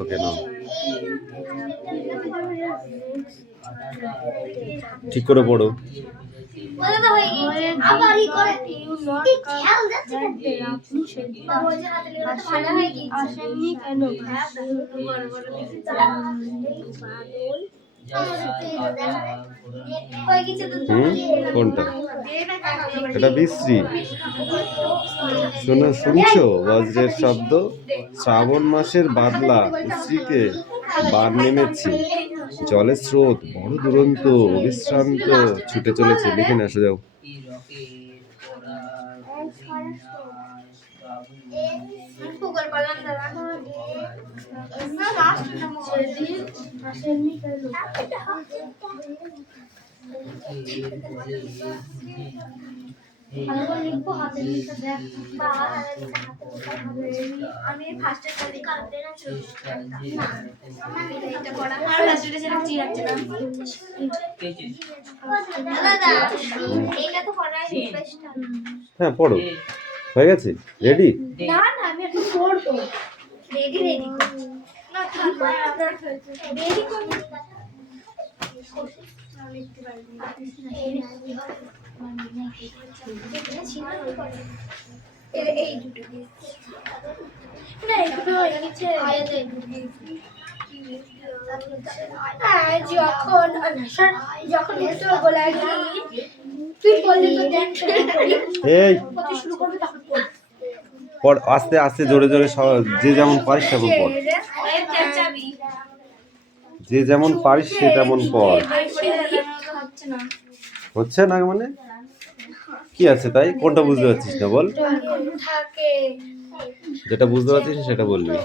ওকে নাও, ঠিক করে পড়ো। কোনটা? এটা বিশ্রী। শুনছো বজ্রের শব্দ? শ্রাবণ মাসের বাদলা উচ্ছ্রিতে বার নেমেছে, জলের স্রোত বড় দুরন্ত অবিশ্রান্ত ছুটে চলেছে। লিখে না, যাও। হ্যাঁ পড়ো, হয়ে গেছে, রেডি? না না, আমি একটু পড়বো। রেডি রেডি না, রেডি করবি। এই দুটো না, একটু নিচে যখন তুই বললি তো দেখ, শুরু করবি তখন পড়, আস্তে আস্তে জোরে জোরে, যে যেমন পারিস তেমন পড়, যে যেমন পারিস সে তেমন পড়। হচ্ছে না মানে কি আছে তাই? কোনটা বুঝতে পারছিস না বল, যেটা বুঝতে পারছিস সেটা বলবি।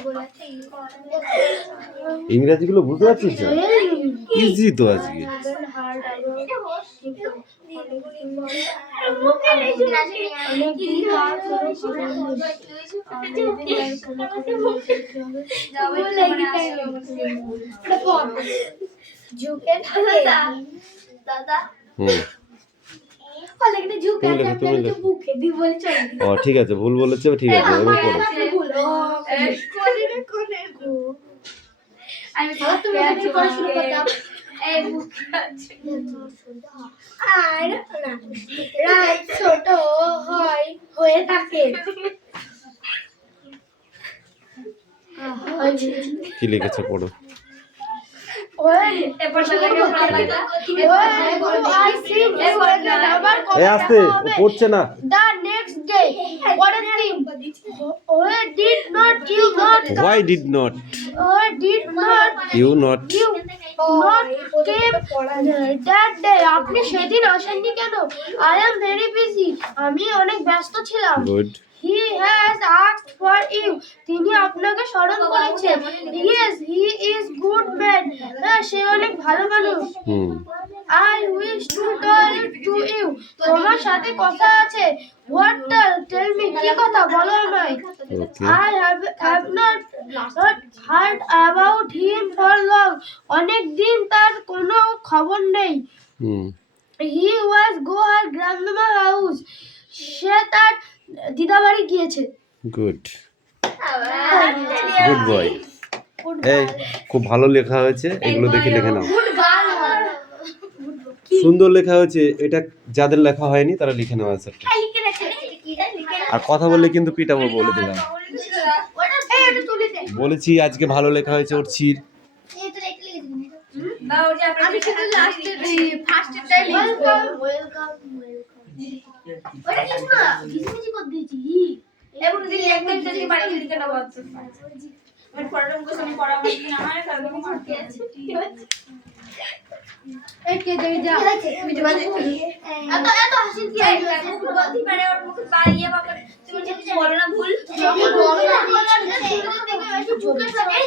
ইংরেজিগুলো বুঝতে পারছিস না? ইজি তো আজকে। ঠিক আছে, ভুল বলেছে, ঠিক আছে, এবার পড়ো। আর রাত ছোট হয়ে থাকে। কি লিখেছে পড়ো। আস্তে, পড়ছে না। The next day, পরের দিন, why did not you not came that day? আপনি সেদিন আসেননি কেন? I am very busy. আমি অনেক ব্যস্ত ছিলাম। Good. He has asked for you. তিনি আপনাকে স্মরণ করেছেন। Yes, he is good man. হ্যাঁ, সে অনেক ভালো মানুষ। I wish to tell it to you. তোমার সাথে কথা আছে। What? Tell me. কি কথা বলো আমায়? I have not heard about him for long. অনেক দিন তার কোনো খবর নেই। He was go her grandma house. সে তার দিদা বাড়ি গিয়েছে। Good boy. এই খুব ভালো লেখা হয়েছে, এগুলো দেখে লিখে নাও। সুন্দর লেখা হয়েছে, এটা যাদের লেখা হয়নি তারা লিখে নাও আনসারটা। আর কথা বললে কিন্তু পিটাবো বলে দিলাম। বলেছি আজকে ভালো লেখা হয়েছে ওর চির। আমি শুধু লাস্টে ফার্স্টেরটাই লিখব। ওটা কি না ভিজিমিজি করে দিয়েছি। এবং দিদি এক মিনিট যদি বাড়ি লিখে নাও আচ্ছা। আমি পড়ালাম কোস, আমি পড়াবো কি না হয় কাল থেকে ছুটি আছে। ঠিক আছে, এই কে দেই যা মিটি বাজে এত হাসি কি আছে? বলতে পারে ওর মুখে বাড়িয়ে বাবা, তুমি কিছু বলো না ভুল। যখন বলো না দেখে এসে ঝুঁকে থাকে।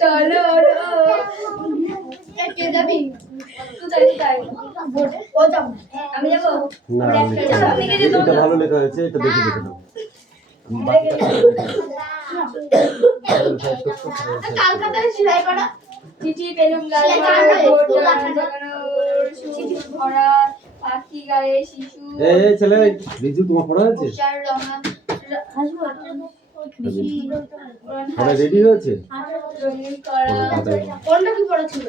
চলো কে যাবি? আমি যাবো না, এটা ভালো লেখা হয়েছে, এটা দেখে দেখে নাও। কালকাতায় সেলাই করা চিঠি পেলুম ভরা পাখি গায়ে শিশু এই ছেলে রিজু তোমার পড়া হয়েছে? উষার রঙা পড়া রেডি হয়েছে? রঙিন করা কোনটা কি পড়েছিল?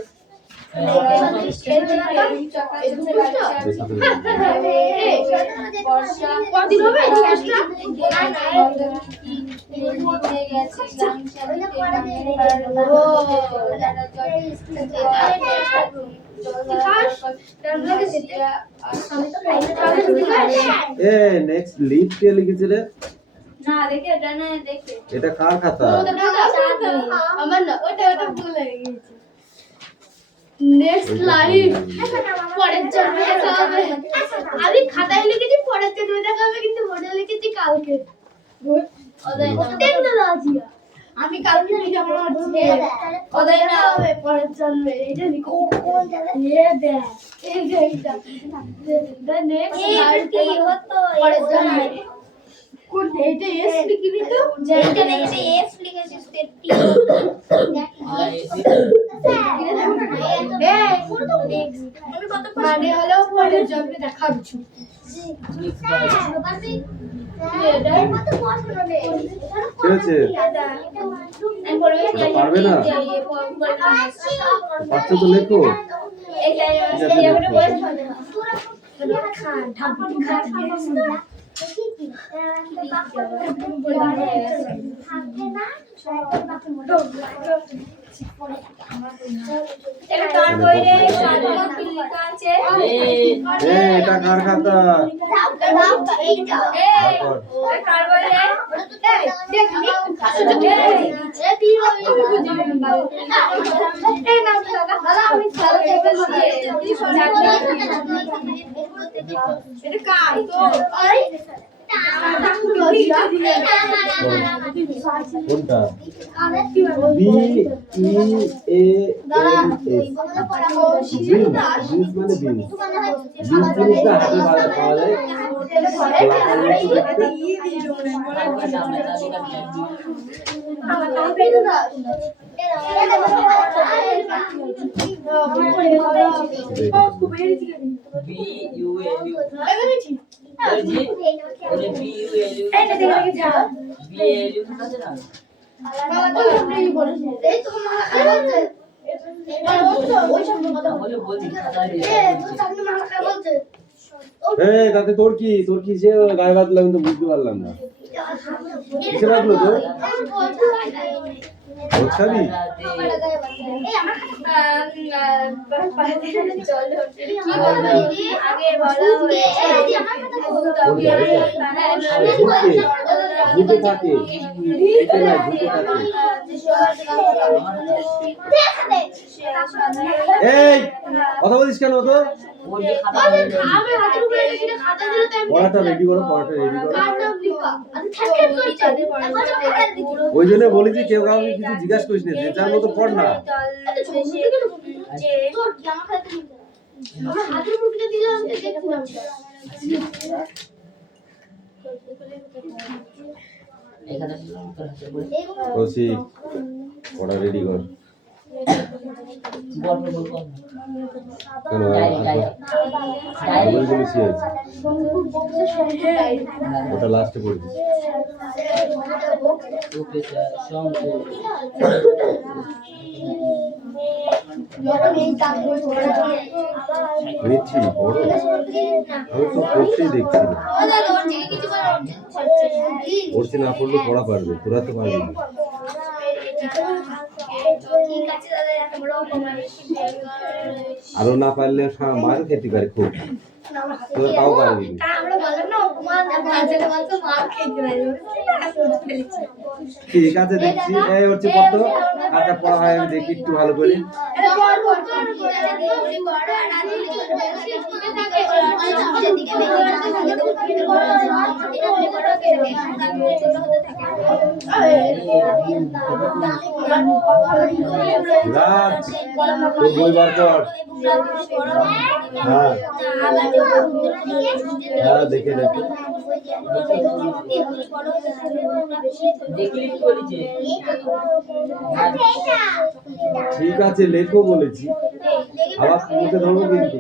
বর্ষা কদিন হবে এই জিনিসটা? এ নেক্সট লিভ কে লিখেছে রে? না দেখে এটা না দেখে এটা কার খাতা? আমার না ওটা ভুল হয়ে গেছে। নেক্সট লাইভ পরের জন্মে দেখা হবে। আমি খাতায় লিখেছি পরের জন্মে দেখা হবে, কিন্তু মনে লিখেছি কালকে। টেকনোলজি আমি কালকে লিখে আমার ওদের না হবে পরের জন্মে এটা লিখো। এ দেখ এই যে এটা দ্য নেক্সট লাইভ কি হতো পরের জন্মে কোন এইটা এস লিখিনি তো যেটা লিখেছে এফ লিখেছে টি আমি কত মানে হলো পরের জন্মে দেখা হচ্ছে। কি হয়েছে? পারবে না? পারছো তো লেখো। এটা কার খাতা? কোনটা? B E A N S beans মানে বিনস জিনিসটা হাতে পাওয়া যায়। তাতে তোর কি সে গায়ে বাঁধলাম তো বুঝতে পারলাম না কিসে বাঁধলো তো খাবি ঝুঁকে থাকে এই কথা বলিস কেন তো পড়াটা রেডি করো ওই জন্য বলেছি কেউ কাউকে কিছু জিজ্ঞাসা করিস না যে যার মতো পড় না কৌশিক পড়া রেডি কর ওটা লাস্টে পড়বি মিছি বড় আমি তো পড়তেই দেখছি না পড়তে না পড়লে পড়া পারবে তোরা তো পারবি না আরো না পারলে মারও খেতে পারে খুব তোরা তাও পারবি ঠিক আছে দেখছি এই হচ্ছে কত কাটা পড়া হয় আমি দেখি একটু ভালো করে রাজ তোর বই বার কর। হ্যাঁ হ্যাঁ দেখে দেখে ঠিক আছে লেখো বলেছি, আবার মুখে ধরবো কিন্তু,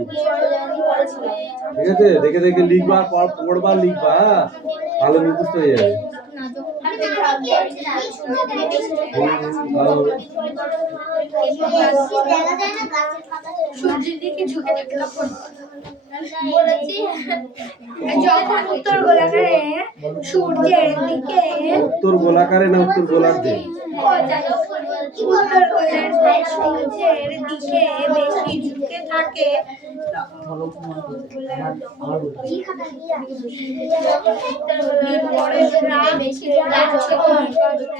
ঠিক আছে? দেখে দেখে লিখবা, পড়বা লিখবা, হ্যাঁ? তাহলে মুখস্থ হয়ে যাবে। সূর্যের দিকে ঝুঁকে থাকে তখন বলেছি যখন উত্তর গোলাকারে সূর্যের দিকে, উত্তর গোলাকারে না উত্তর গোলার্ধে? উত্তর গোলার্ধে সূর্যের দিকে বেশি ঝুঁকে থাকে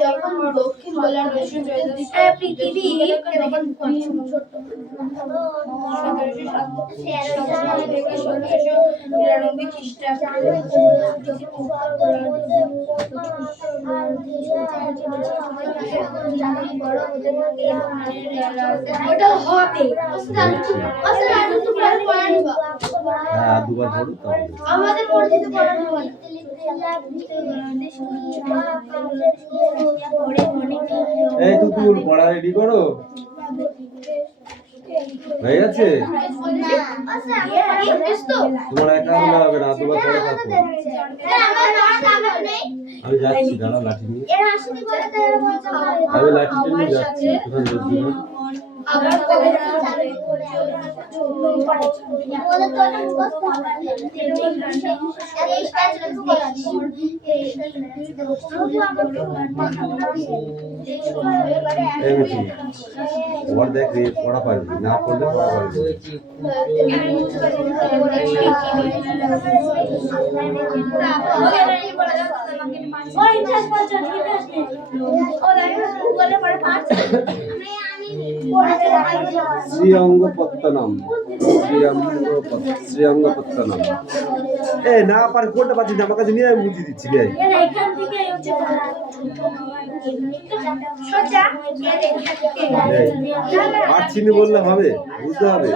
যখন দক্ষিণ গোলার্ধে পৃথিবী ওটা হবে হ্যাঁ দুবার ধরো তাহলে। আমাদের পরিচিত পড়ানো হয় এই তুতুল পড়া রেডি করো, হয়ে গেছে? তোমার একা হলে হবে না, দুবার পড়ে থাকো। আমি যাচ্ছি, দাঁড়া লাঠি নিয়ে, আমি লাঠি নিয়ে যাচ্ছি। তোমার বুঝবি না? ওর দেখ রে, পড়া পারবি না, পড়লে পড়া পারবি। শ্রীঅঙ্গপত্তনম, শ্রীঅঙ্গপত্তনম। এ না পার কোনটা পাচ্ছিস আমার কাছে নিয়ে, আমি বুঝিয়ে দিচ্ছি। পারছি না বললে হবে, বুঝতে হবে,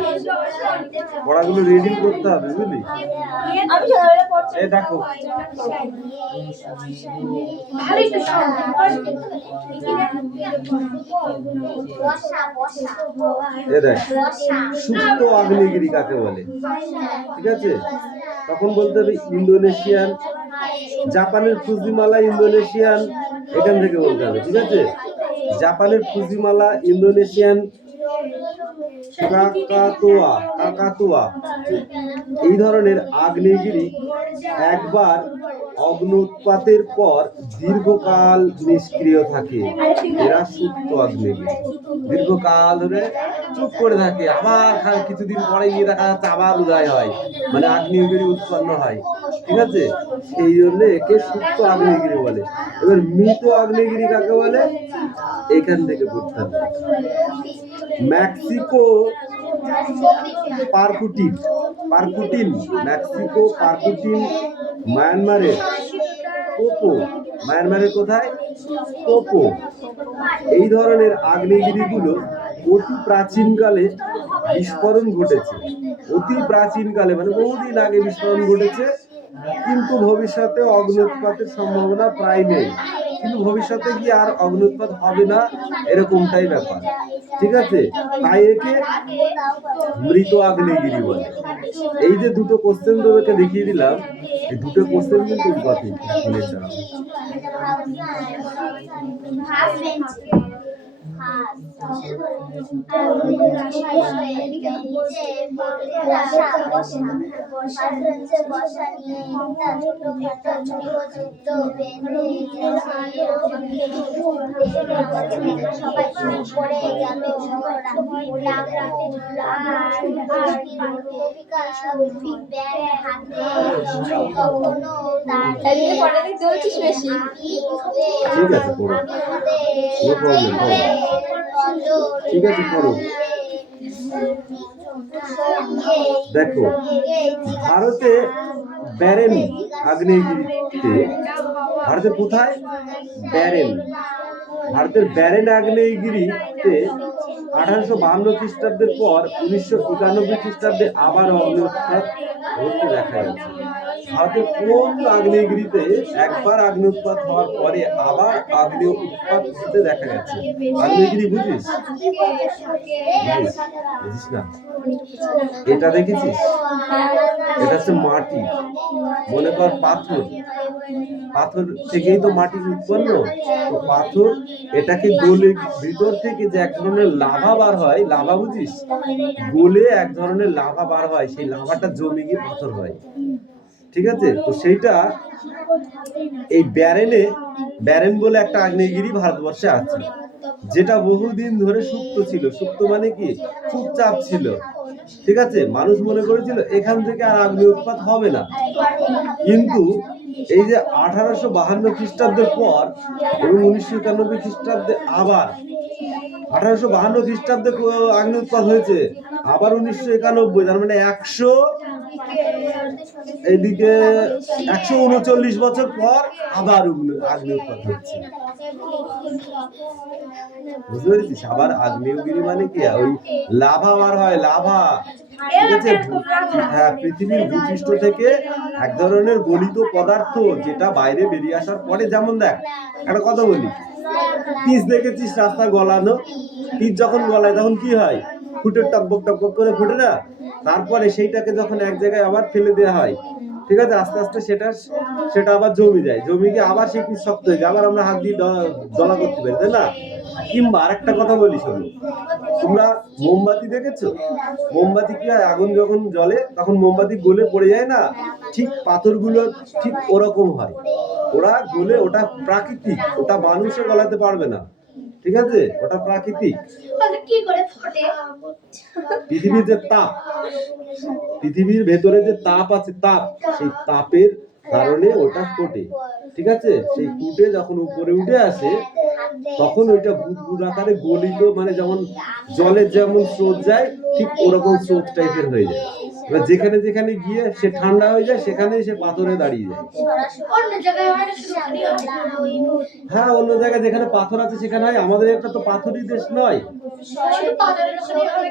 পড়াগুলো রেডি করতে হবে, বুঝলি? এই দেখো এ দেখ সুপ্ত আগ্নেয়গিরি কাকে বলে, ঠিক আছে? তখন বলতে হবে ইন্দোনেশিয়ান, জাপানের ফুজিমালা ইন্দোনেশিয়ান, এখান থেকে বলতে হবে, ঠিক আছে? জাপানের ফুজিমালা, ইন্দোনেশিয়ান কাকাতুয়া এই ধরনের আগ্নেয়গিরি একবার অগ্নুৎপাতের পর দীর্ঘকাল নিষ্ক্রিয় থাকে। এরা সুপ্ত আগ্নেয়গিরি, দীর্ঘকাল ধরে চুপ করে থাকে, আবার কিছুদিন পরে গিয়ে দেখা যাচ্ছে আবার উদয় হয়, মানে আগ্নেয়গিরি উৎপন্ন হয়, ঠিক আছে? এই জন্য একে সুপ্ত আগ্নেয়গিরি বলে। এবার মৃত আগ্নেয়গিরি কাকে বলে, এখান থেকে পড়তে হবে। মেক্সিকো পারকুটিন, মেক্সিকো পারকুটিন, মায়ানমারের পোপো, মায়ানমারের কোথায় পোপো, এই ধরনের আগ্নেয়গিরিগুলো অতি প্রাচীনকালে বিস্ফোরণ ঘটেছে। অতি প্রাচীনকালে মানে বহুদিন আগে বিস্ফোরণ ঘটেছে, কিন্তু ভবিষ্যতে অগ্নুৎপাতের সম্ভাবনা প্রায় নেই। কিন্তু ভবিষ্যতে গিয়ে আর অগ্নুৎপাত হবে না, এরকমটাই ব্যাপার, ঠিক আছে? তাই একে মৃত আগ্নেয়গিরি বলে। এই যে দুটো কোশ্চেন তোদেরকে দেখিয়ে দিলাম, এই দুটো কোশ্চেন কিন্তু ইম্পর্টেন্ট। ঠিক আছে পড়ো, নো প্রবলেম, ঠিক আছে পড়ো। দেখো ভারতে ব্যারেন আগ্নেয়গিরিতে ভারতের কোথায়? ব্যারেন। ভারতের ব্যারেন আগ্নেয়গিরিতে 1852 খ্রিস্টাব্দের পর 1991 খ্রিস্টাব্দে আবার অগ্ন্যুৎপাত ঘটতে দেখা গেছে। ভারতের কোন আগ্নেয়গিরিতে একবার অগ্ন্যুৎপাত হওয়ার পরে আবার আগ্নেয় উৎপাত হতে দেখা গেছে? আগ্নেয়গিরি বুঝিস? বুঝিস না? এটা দেখেছিস? এটা হচ্ছে মাটি, মনে কর পাথর, পাথর থেকেই তো মাটি উৎপন্ন। তো পাথর এটাকে গলে ভিতর থেকে যে এক ধরনের লাভা বার হয়, লাভা বুঝিস? গলে এক ধরনের লাভা বার হয়, সেই লাভাটা জমে গিয়ে পাথর হয়। ঠিক আছে, তো সেইটা এই ব্যারেন বলে একটা আগ্নেয়গিরি ভারতবর্ষে আছে, যেটা বহুদিন ধরে সুপ্ত ছিল। সুপ্ত মানে কি? চুপচাপ ছিল। ঠিক আছে, মানুষ মনে করেছিল এখান থেকে আর আগ্নেয় উৎপাত হবে না। কিন্তু এই যে 1852 খ্রিস্টাব্দের পর এবং 1991 খ্রিস্টাব্দে আবার 1852 খ্রিস্টাব্দে আগ্নেয় উৎপাত হয়েছে, আবার 1991, তার মানে 100 এইদিকে 139 বছর পর আবার আগ্নেয় উৎপাত হচ্ছে। বুঝতে পেরেছিস? আবার আগ্নেয়গিরি মানে কি? ওই লাভা বার হয়, লাভা। ঠিক আছে, হ্যাঁ, পৃথিবীর ভূপৃষ্ঠ থেকে এক ধরনের গলিত পদার্থ যেটা বাইরে বেরিয়ে আসার পরে, যেমন দেখ একটা কথা বলি, পিচ দেখেছিস রাস্তা গলানো? পিচ যখন গলায় তখন কি হয়? ফুটে টকবক টকবক করে ফুটে না? তারপরে সেইটাকে যখন এক জায়গায় আবার ফেলে দেওয়া হয়, ঠিক আছে, আস্তে আস্তে সেটা আবার জমে যায়, জমে গিয়ে আবার সেই পিচ শক্ত হয়ে যায়, আবার আমরা হাত দিয়ে দলা করতে পারি, তাই না? কিংবা আরেকটা কথা বলি শোনো, তোমরা মোমবাতি দেখেছো? মোমবাতি কি হয়? আগুন যখন জ্বলে তখন মোমবাতি গলে পড়ে যায় না? ঠিক পাথরগুলো ঠিক ওরকম হয়, ওরা গলে, ওটা প্রাকৃতিক, ওটা মানুষে গলাতে পারবে না। ঠিক আছে, ওটা প্রাকৃতিক। পৃথিবীর যে তাপ, পৃথিবীর ভেতরে যে তাপ আছে, তাপ, সেই তাপের কারণে ওটা ফোটে। ঠিক আছে, সেই ফুটে যখন উপরে উঠে আসে তখন ওইটা বুদবুদ আকারে গলিত, মানে যেমন জলের যেমন স্রোত যায় ঠিক ওরকম স্রোত টাইপের হয়ে যায়। এবার যেখানে যেখানে গিয়ে সে ঠান্ডা হয়ে যায়, সেখানেই সে পাথরে দাঁড়িয়ে যায়। হ্যাঁ, অন্য জায়গায় যেখানে পাথর আছে সেখানে হয়। আমাদের এটা তো পাথরই দেশ নয়,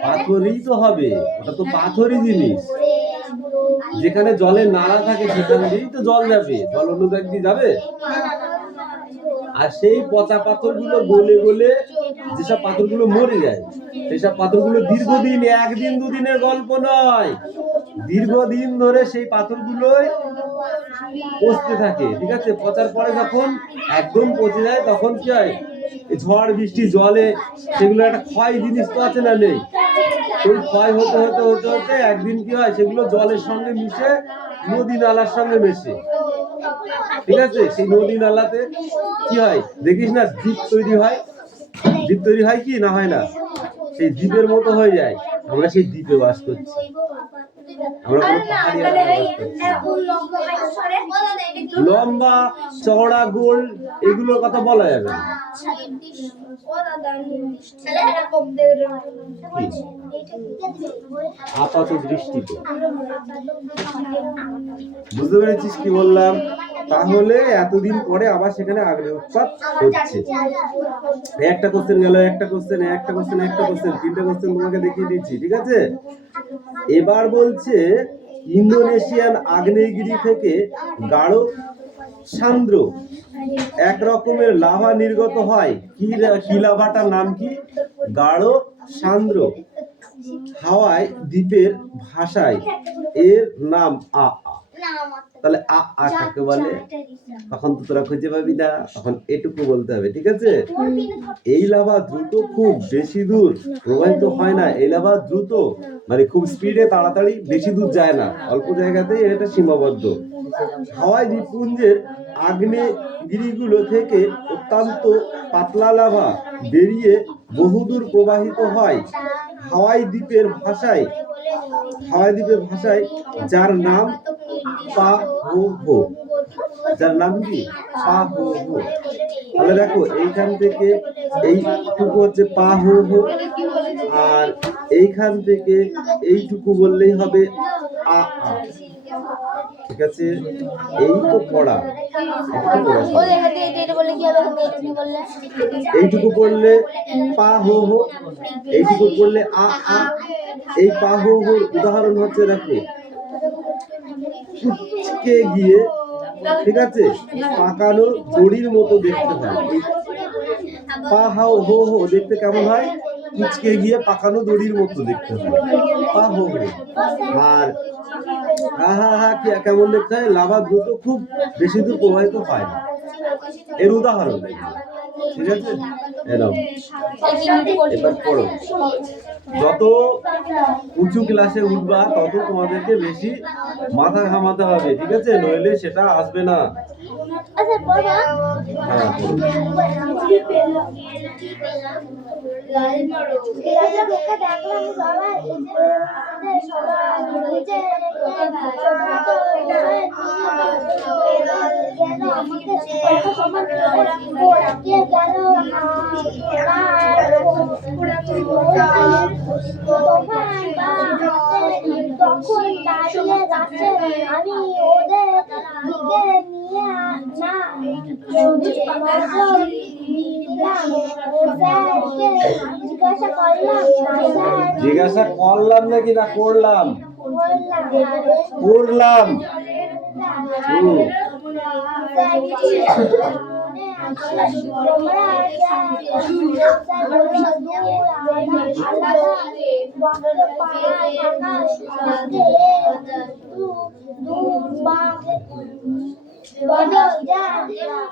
পাথরই তো হবে, ওটা তো পাথরই জিনিস। যেখানে জলের নালা থাকে সেখান দিয়েই তো জল যাবে, জল অন্য জায়গা দিয়ে যাবে? আর সেই পচা পাথরগুলো গলে গলে যেসব পাথরগুলো মরে যায়, সেসব পাথরগুলো দীর্ঘদিন, একদিন দুদিনের গল্প নয়, দীর্ঘদিন ধরে সেই পাথরগুলোই পচতে থাকে। ঠিক আছে, পচার পরে যখন একদম পচে যায় তখন কি হয়? ঝড় বৃষ্টি জলে সেগুলো একটা ক্ষয় জিনিস তো আছে না, নেই? ওই ক্ষয় হতে হতে হতে হতে একদিন কি হয়? সেগুলো জলের সঙ্গে মিশে নদী নালার সঙ্গে মেশে। ঠিক আছে, সেই নদী নালাতে কি হয় দেখিস না? দ্বীপ তৈরি হয়। দ্বীপ তৈরি হয় কি না হয় না? সেই দ্বীপের মতো হয়ে যায়। আমরা সেই দ্বীপে বাস করছি, আমরা কোনো পাহাড়ি এলাকায় বাস করছি। লম্বা চওড়া গোল এগুলোর কথা বলা যাবে না। আপাত দৃষ্টিতে বুঝতে পেরেছিস কি বললাম? তাহলে এতদিন পরে আবার সেখানে আগ্নেয় উৎপাত হচ্ছে। একটা কোশ্চেন গেল, একটা কোশ্চেন, একটা কোশ্চেন, একটা কোশ্চেন, তিনটে কোশ্চেন তোমাকে দেখিয়ে দিচ্ছি। ঠিক আছে, এবার বলছে ইন্দোনেশিয়ান আগ্নেয়গিরি থেকে গাঢ় সান্দ্র এক রকমের লাভা নির্গত হয়। কি লাভাটার নাম কি? গাঢ় সান্দ্র। হাওয়াই দ্বীপের ভাষায় এর নাম আ। তাহলে আ আ কাকে বলে? তখন তো তোরা খুঁজে পাবি না, তখন এটুকু বলতে হবে। ঠিক আছে, এই লাভা দ্রুত খুব বেশি দূর প্রবাহিত হয় না। এই লাভা দ্রুত মানে খুব স্পিডে তাড়াতাড়ি বেশি দূর যায় না, অল্প জায়গাতেই এটা সীমাবদ্ধ। হাওয়াই দ্বীপপুঞ্জের আগ্নেয়গিরিগুলো থেকে অত্যন্ত পাতলা লাভা বেরিয়ে বহুদূর প্রবাহিত হয় হাওয়াই দ্বীপের ভাষায়, যার নাম পাহোহো। যার নাম কি? পাহোহো। তাহলে দেখো, এইখান থেকে এইটুকু হচ্ছে পাহোহো, আর এইখান থেকে এইটুকু বললেই হবে আ। ঠিক আছে, এই তো পড়া। এইটুকু পড়লে পা হো হো, এইটুকু পড়লে আ আ। এই পা হো হো উদাহরণ হচ্ছে দেখো কুচকে গিয়ে, ঠিক আছে, পাকানো দড়ির মতো দেখতে হয়। পা হাও হো হো দেখতে কেমন হয়? কুচকে গিয়ে পাকানো দড়ির মতো দেখতে হয়, পা হো হো। আর হা হা হা কেমন দেখতে হয়? লাভা দ্রুত খুব বেশি দূর প্রবাহিত হয় না। এর উদাহরণ, ঠিক আছে। এবার পড়ো। যত উঁচু ক্লাসে উঠবা তত তোমাদেরকে বেশি মাথা ঘামাতে হবে, ঠিক আছে, নইলে সেটা আসবে না। হ্যাঁ, তখন দাঁড়িয়ে যাচ্ছে আমি ওদের দিকে নিয়ে না জিজ্ঞাসা করলাম নাকি না করলাম? করলাম।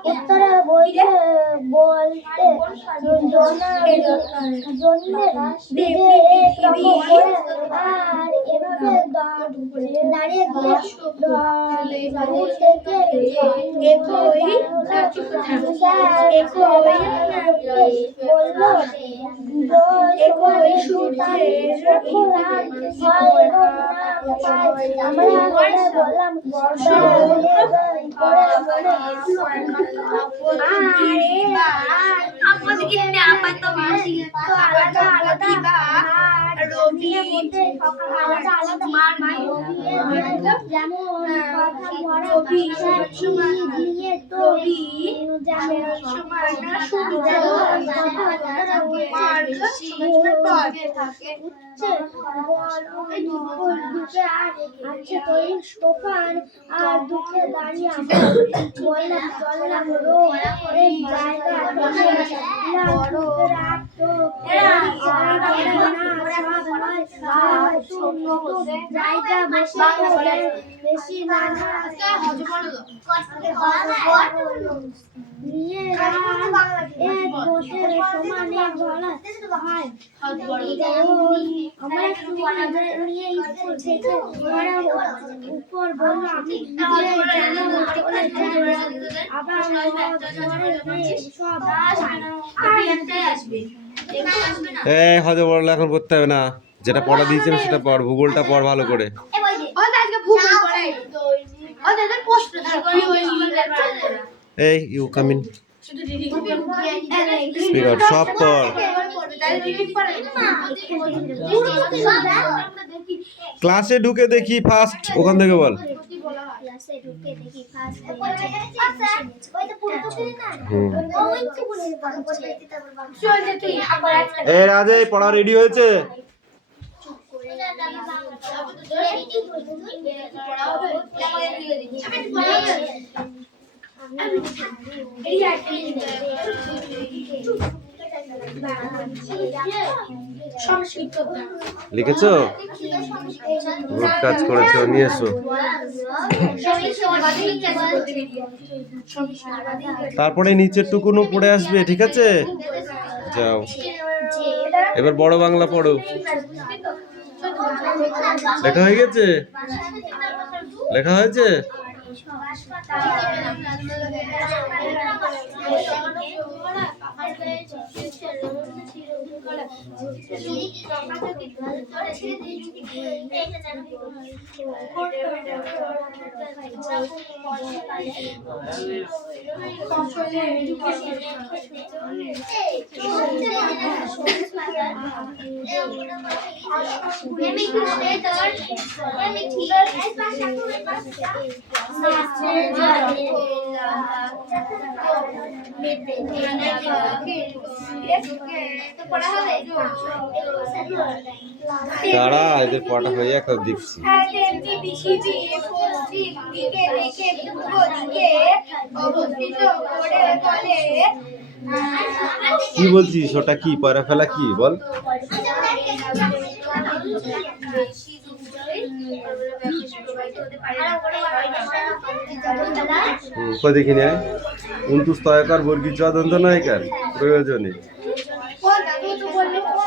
উত্তরে বইতে বলতে আর এভাবে দাঁড়িয়ে গিয়ে দূর থেকে বললো আর দুঃখে দাঁড়িয়ে বললাম চললাম বেশি নিয়ে সমানে বলা হয় আমার নিয়ে উপর বললো আমি আবার হজবরল এখন পড়তে হবে না, যেটা পড়া দিয়েছিলাম সেটা পড়। ভূগোলটা পড় ভালো করে। এই you come in, speak out, সব পড়। ক্লাসে ঢুকে দেখি ফার্স্ট, ওখান থেকে বল। এ রাজে, পড়া রেডি হয়েছে? লিখেছো? গ্রুপ কাজ করেছো, নিয়ে এসো। তারপরে নিচের টুকুনো পড়ে আসবে, ঠিক আছে? যাও, এবার বড় বাংলা পড়ো। লেখা হয়ে গেছে? লেখা হয়েছে? দাঁড়া, এদের পড়া হয়ে এখন দেখছি। কি বলছিস ওটা? কি পড়া ফেলা কি বল? কই দেখি না। 29 তয়কার বর্গী চদন্ত নয়কার প্রয়োজনে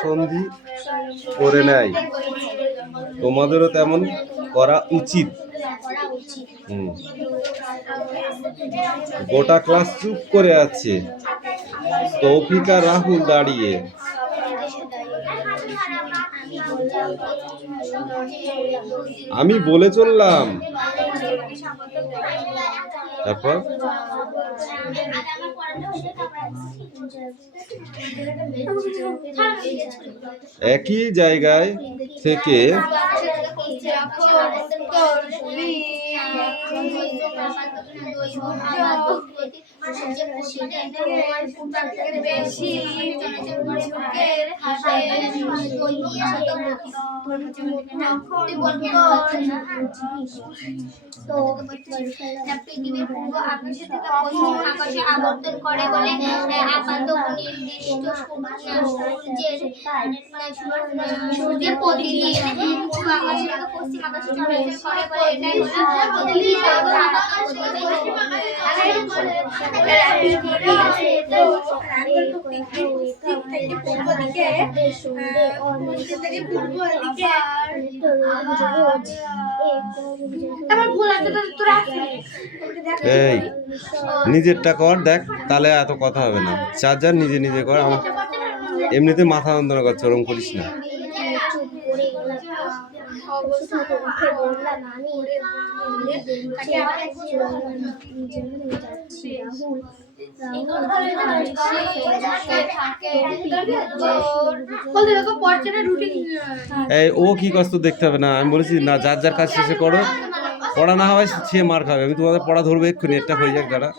সন্ধি করে নেয়, তোমাদেরও তেমন করা উচিত। গোটা ক্লাস চুপ করে আছে। তৌফিক আর রাহুল দাঁড়িয়ে। আমি বলে চললাম। তারপর একই জায়গায় থেকে আকাশে আবর্তন করে বলে আপাত নির্দিষ্ট সূর্যের প্রতিদিন পূর্ব আকাশে থেকে পশ্চিম আকাশে চলাচল করে বলে এটাই এই নিজেরটা কর, দেখ তাহলে এত কথা হবে না। চার্জার নিজে নিজে কর। আমার এমনিতে মাথা যন্ত্রণা করছে, ওরকম করিস না। এই ও কি কষ্ট দেখতে হবে না, আমি বলেছি না যার যার কাজ শেষে করো, পড়া না হয় সে মার খাবে। আমি তোমাদের পড়া ধরবো এক্ষুনি, এটা হয়ে যাক। দাঁড়া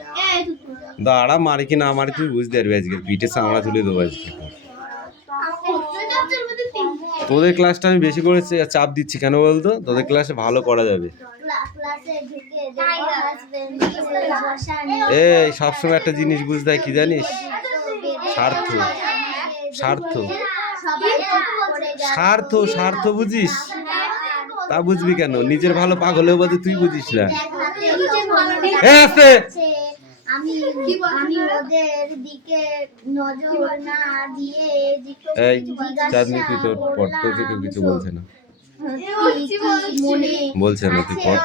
দাঁড়া, মারি কি না মারি তুই বুঝতে পারবি। আজকে পিঠে চামড়া তুলে দেবো আজকে। তোদের ক্লাসটা আমি বেশি করে চাপ দিচ্ছি কেন বলতো? তোদের ক্লাসে ভালো করা যাবে। এই সবসময় একটা জিনিস বুঝতে হয় কি জানিস? স্বার্থ স্বার্থ স্বার্থ স্বার্থ বুঝিস? তা বুঝবি কেন? নিজের ভালো পাগলেও বলতে তুই বুঝিস না। আমি ওদের দিকে নজর না দিয়ে এই চাঁদনি তুই তোর পর, তোকে কেউ কিছু বলছে না, বলছে না তুই পর।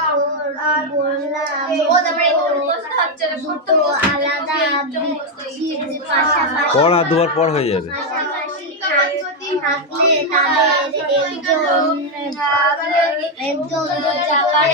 পর আর দুবার পর হয়ে যাবে। থাকলে তাদের একজন আলাদা